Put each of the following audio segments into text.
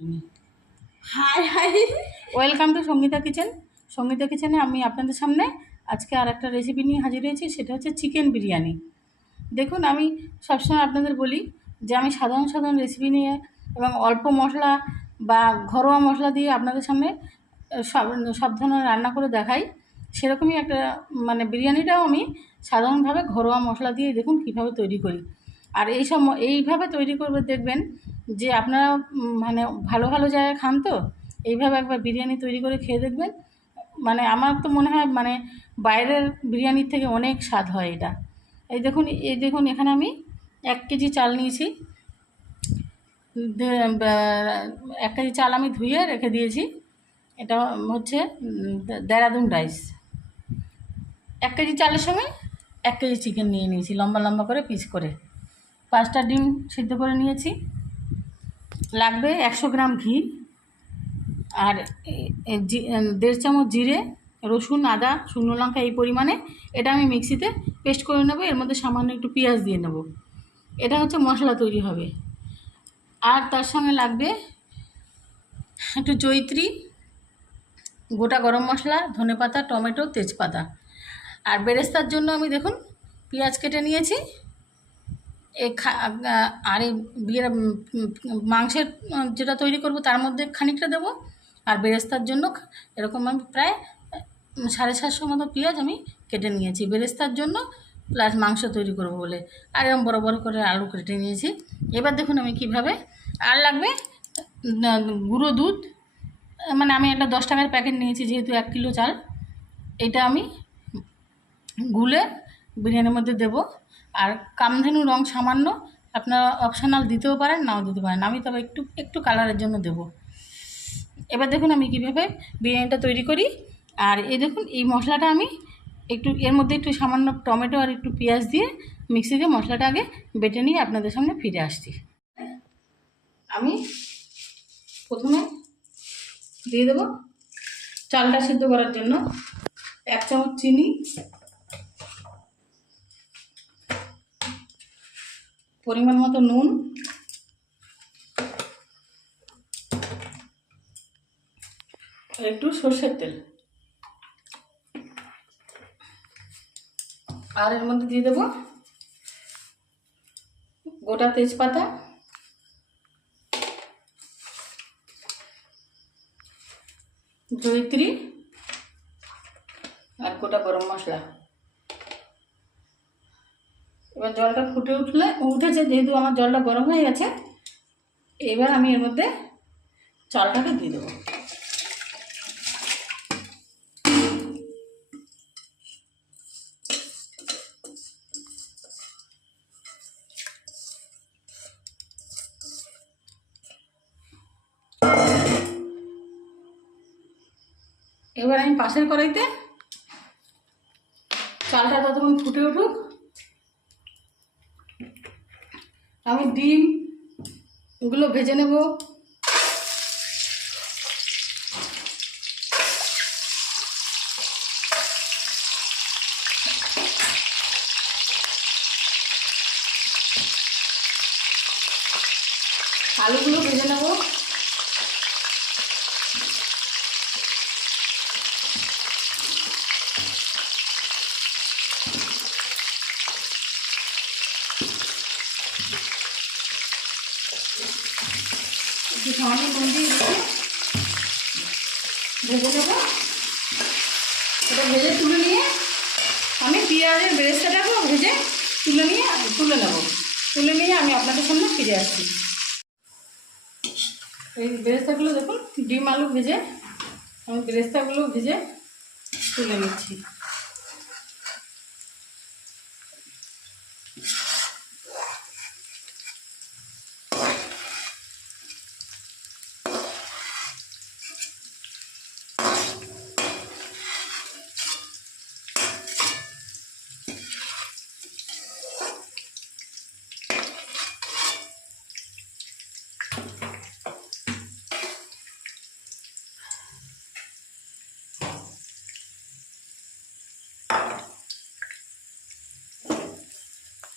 High hi, welcome to Sangeeta Kitchen. সঙ্গীতা কিচেনে আমি আপনাদের সামনে আজকে আর একটা রেসিপি নিয়ে হাজির হয়েছি, সেটা হচ্ছে চিকেন বিরিয়ানি। দেখুন, আমি সবসময় আপনাদের বলি যে আমি সাধারণ সাধারণ রেসিপি নিয়ে এবং অল্প মশলা বা ঘরোয়া মশলা দিয়ে আপনাদের সামনে সব সব ধরনের রান্না করে দেখাই। সেরকমই একটা বিরিয়ানিটাও আমি সাধারণভাবে ঘরোয়া মশলা দিয়ে দেখুন কীভাবে তৈরি করি। আর এইভাবে তৈরি করবে, দেখবেন যে আপনারা ভালো ভালো জায়গায় খান, তো এইভাবে একবার বিরিয়ানি তৈরি করে খেয়ে দেখবেন। আমার তো মনে হয় বাইরের বিরিয়ানির থেকে অনেক স্বাদ হয় এটা। এই দেখুন এখানে আমি 1 কেজি চাল নিয়েছি। 1 কেজি চাল আমি ধুয়ে রেখে দিয়েছি। এটা হচ্ছে দেরাদুন রাইস। 1 কেজি চালের সঙ্গে 1 কেজি চিকেন নিয়ে নিয়েছি, লম্বা লম্বা করে পিস করে। 5টা ডিম সিদ্ধ করে নিয়েছি। লাগবে 100 গ্রাম ঘি, আর 1.5 চামচ জিরে, রসুন, আদা, শুকনো লঙ্কা এই পরিমাণে। এটা আমি মিক্সিতে পেস্ট করে নেব। এর মধ্যে সামান্য একটু পেঁয়াজ দিয়ে নেব। এটা হচ্ছে মশলা তৈরি হবে। আর তার সঙ্গে লাগবে একটু জয়িত্রী, গোটা গরম মশলা, ধনেপাতা, টমেটো, তেজপাতা। আর বেরেস্তার জন্য আমি দেখুন পেঁয়াজ কেটে নিয়েছি। আর এই মাংসের যেটা তৈরি করব তার মধ্যে খানিকটা দেবো। আর বেরেস্তার জন্য এরকম আমি প্রায় 750 মতো পেঁয়াজ আমি কেটে নিয়েছি বেরেস্তার জন্য, প্লাস মাংস তৈরি করব বলে। আর এরকম বড় বড় করে আলু কেটে নিয়েছি। এবার দেখুন আমি কিভাবে। আর লাগবে গুঁড়ো দুধ। আমি একটা 10 টাকার প্যাকেট নিয়েছি, যেহেতু 1 কিলো চাল। এটা আমি গুলে বিরিয়ানির মধ্যে দেব। আর কামধেনু রং সামান্য, আপনারা অপশনাল দিতেও পারেন, নাও দিতে পারেন। আমি তবে একটু একটু কালারের জন্য দেব। এবার দেখুন আমি কীভাবে বিরিয়ানিটা তৈরি করি। আর এই দেখুন এই মশলাটা আমি এর মধ্যে একটু সামান্য টমেটো আর একটু পেঁয়াজ দিয়ে মিক্সিতে মশলাটা আগে বেটে নিয়ে আপনাদের সামনে ফিরে আসছি। আমি প্রথমে দিয়ে দেব চালটা সিদ্ধ করার জন্য 1 চামচ চিনি, পরিমাণ মতো নুন, আর একটু সর্ষের তেল। আর এর মধ্যে দিয়ে দেব গোটা তেজপাতা, জয়িত্রী আর গোটা গরম মশলা। এবার জলটা ফুটে উঠেছে, যেহেতু আমার জলটা গরম হয়ে গেছে, এবার আমি এর মধ্যে চালটাকে দিয়ে দেবো। এবার আমি পাশের কড়াইতে চালটা ততক্ষণ ফুটে উঠুক, আমি ডিমগুলো ভেজে নেব। আলুগুলো ভেজে নেব। একটু সামান্য নুন দিয়ে ভেজে নেব। এটা ভেজে তুলে নিয়ে আমি পেঁয়াজের বেরেস্তাটাকেও ভেজে তুলে নেব। তুলে নিয়ে আমি আপনাদের সামনে ফিরে আসছি। এই বেরেস্তাগুলো দেখুন, ডিম আলু ভেজে আমি বেরেস্তাগুলো ভেজে তুলে নিচ্ছি।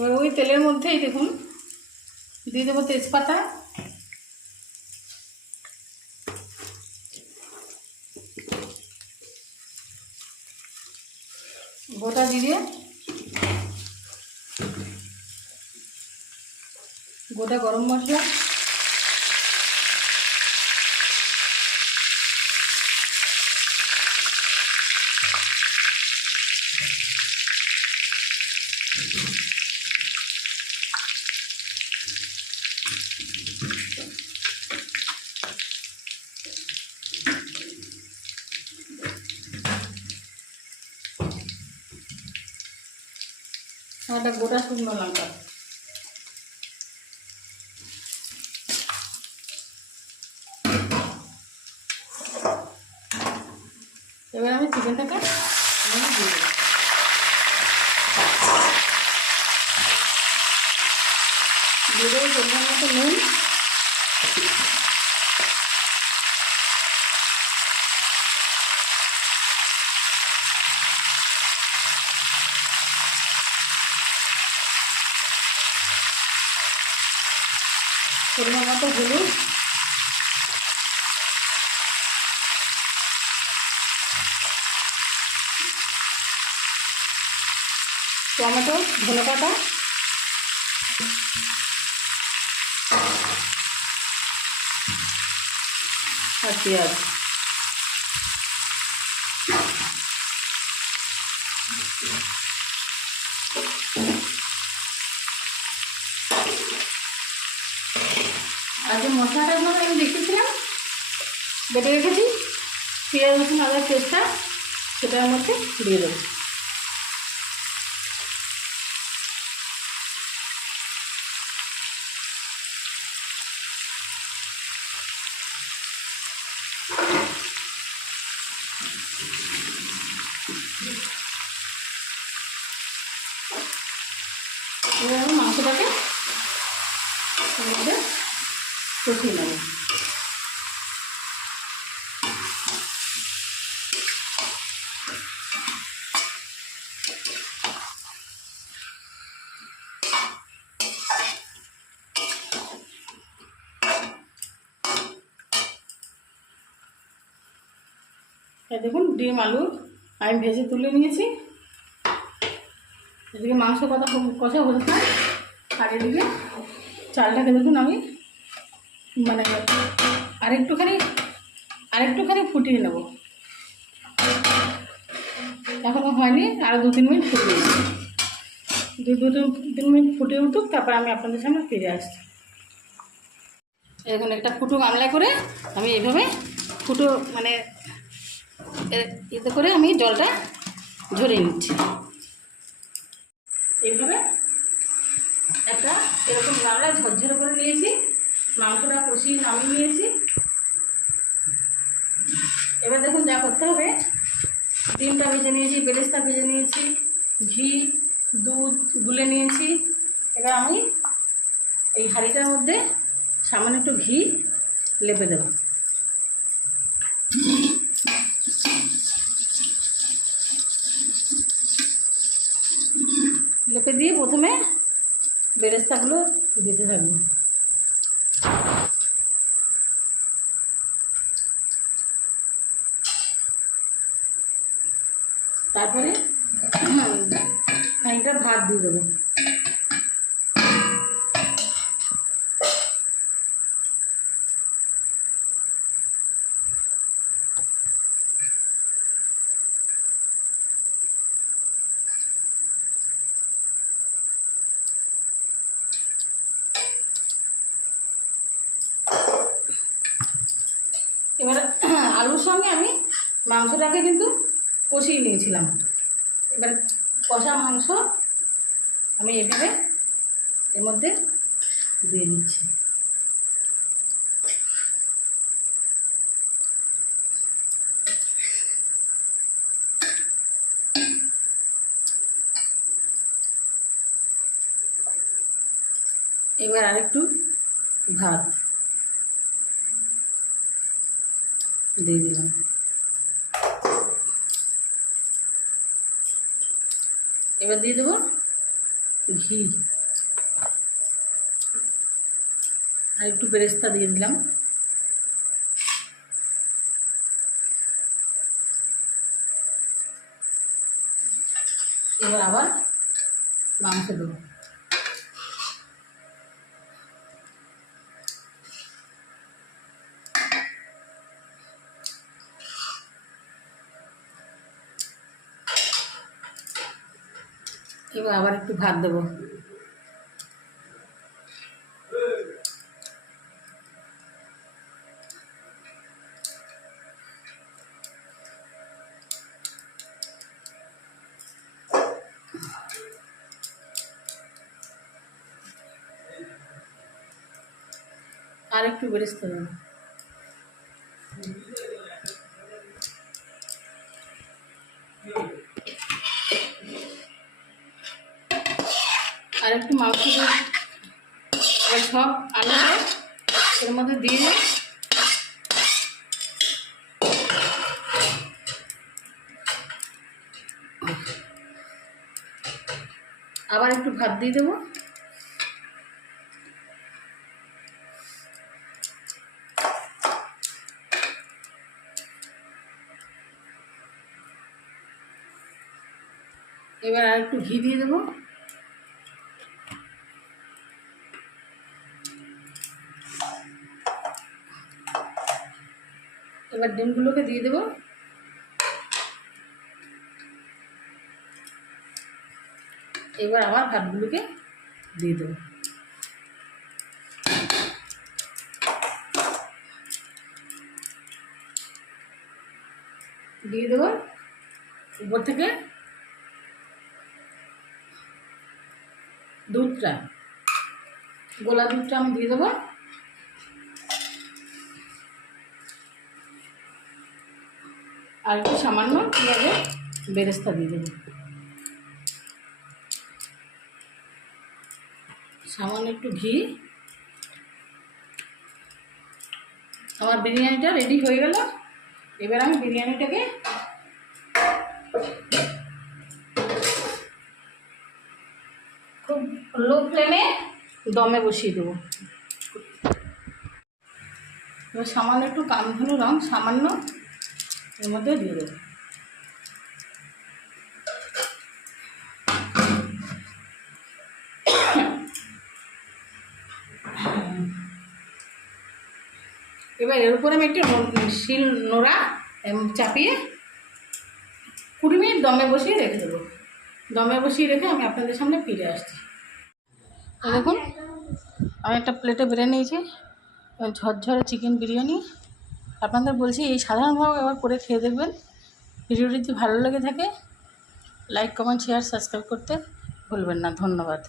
এবার ওই তেলের মধ্যেই দেখুন দিয়ে দেবো তেজপাতা, গোটা জিরে, গোটা গরম মশলা, একটা গোটা শুকনো লঙ্কা। এবার আমি চিকেনটাকে দিয়ে দেবো। দিয়ে দেবো পরিমাণ মতো নুন, পরিমাণ মতো হলুদ, টমেটো, ধনে পাতা আর পেঁয়াজ। আর যে মশলাটা আমি দেখেছিলাম বেটে রেখেছি, পেঁয়াজ রসুন আদার পেস্টটা, সেটার মধ্যে দিয়ে দেবো। এবার আমি মাংসটাকে মধ্যে কষিয়ে নেব। দেখুন ডিম আলু আমি ভেজে তুলে নিয়েছি। এদিকে মাংস কষা হচ্ছে, আর এদিকে চালটাকে দেখুন আমি মানে আরেকটুখানি ফুটিয়ে নেব। এখনও হয়নি, আরও 2-3 মিনিট ফুটিয়ে নেব। 2-3 মিনিট ফুটিয়ে উঠুক, তারপর আমি আপনাদের সামনে ফিরে আসছি। এখন একটা ফুটো গামলা করে আমি এইভাবে ফুটো মানে এতে করে আমি জলটা ঝরিয়ে নিচ্ছি। এইভাবে একটা এরকম গামলা ঝরঝরে করে নিয়েছি, মাংসটা কষিয়ে নামিয়ে নিয়েছি। এবার দেখুন যা করতে হবে, ডিমটা ভেজে নিয়েছি, বেরেস্তা ভেজে নিয়েছি, ঘি দুধ গুলে নিয়েছি। এবার আমি এই হাঁড়িটার মধ্যে সামান্য একটু ঘি লেপে দেব। লেপে দিয়ে প্রথমে বেরেস্তাগুলো দিতে থাকবো। তারপরে খানিকটা ভাত দিয়ে দেবো। এবার আলুর সঙ্গে আমি মাংসটাকে কিন্তু কষিয়ে নিয়েছিলাম। এবার কষা মাংস আমি এভাবে এর মধ্যে দিয়ে দিচ্ছি। এবার আরেকটু ভাত দিয়ে দিলাম। এবার দিয়ে দেবো ঘি আর একটু বেরেস্তা দিয়ে দিলাম। এবার আবার মাংস দেবো। এবার আবার একটু ভাত দেবো। আর একটু বেরেস্তা দেবো। আর একটু মাংস দিয়ে এবার সব আলুটা এর মধ্যে দিয়ে আবার একটু ভাত দিয়ে দেবো। এবার আর একটু ঘি দিয়ে দেবো। এবার ডিমগুলোকে দিয়ে দেবো। এবার আবার ভাতগুলোকে দিয়ে দেবো। দিয়ে দেবো উপর থেকে দুধটা, গোলা দুধটা আমি দিয়ে দেবো। আর একটু সামান্য পেঁয়াজের বেরেস্তা দিয়ে দেবো। সামান্য একটু ঘি। আমার বিরিয়ানিটা রেডি হয়ে গেল। এবার আমি বিরিয়ানিটাকে খুব লো ফ্লেমে দমে বসিয়ে দেবো। এবার সামান্য একটু কামধুনো রং সামান্য এর মধ্যে দিয়ে দেবো। এবার এর উপরে আমি একটু শিল নোড়া চাপিয়ে 20 মিনিট দমে বসিয়ে রেখে দেবো। দমে বসিয়ে রেখে আমি আপনাদের সামনে ফিরে আসছি। দেখুন আমি একটা প্লেটে বেড়ে নিয়েছি ঝরঝরে চিকেন বিরিয়ানি। আপনাদের বলছি এই সাধারণভাবে এবার করে খেয়ে দেখবেন। ভিডিওটি যদি ভালো লেগে থাকে লাইক কমেন্ট শেয়ার সাবস্ক্রাইব করতে ভুলবেন না। ধন্যবাদ।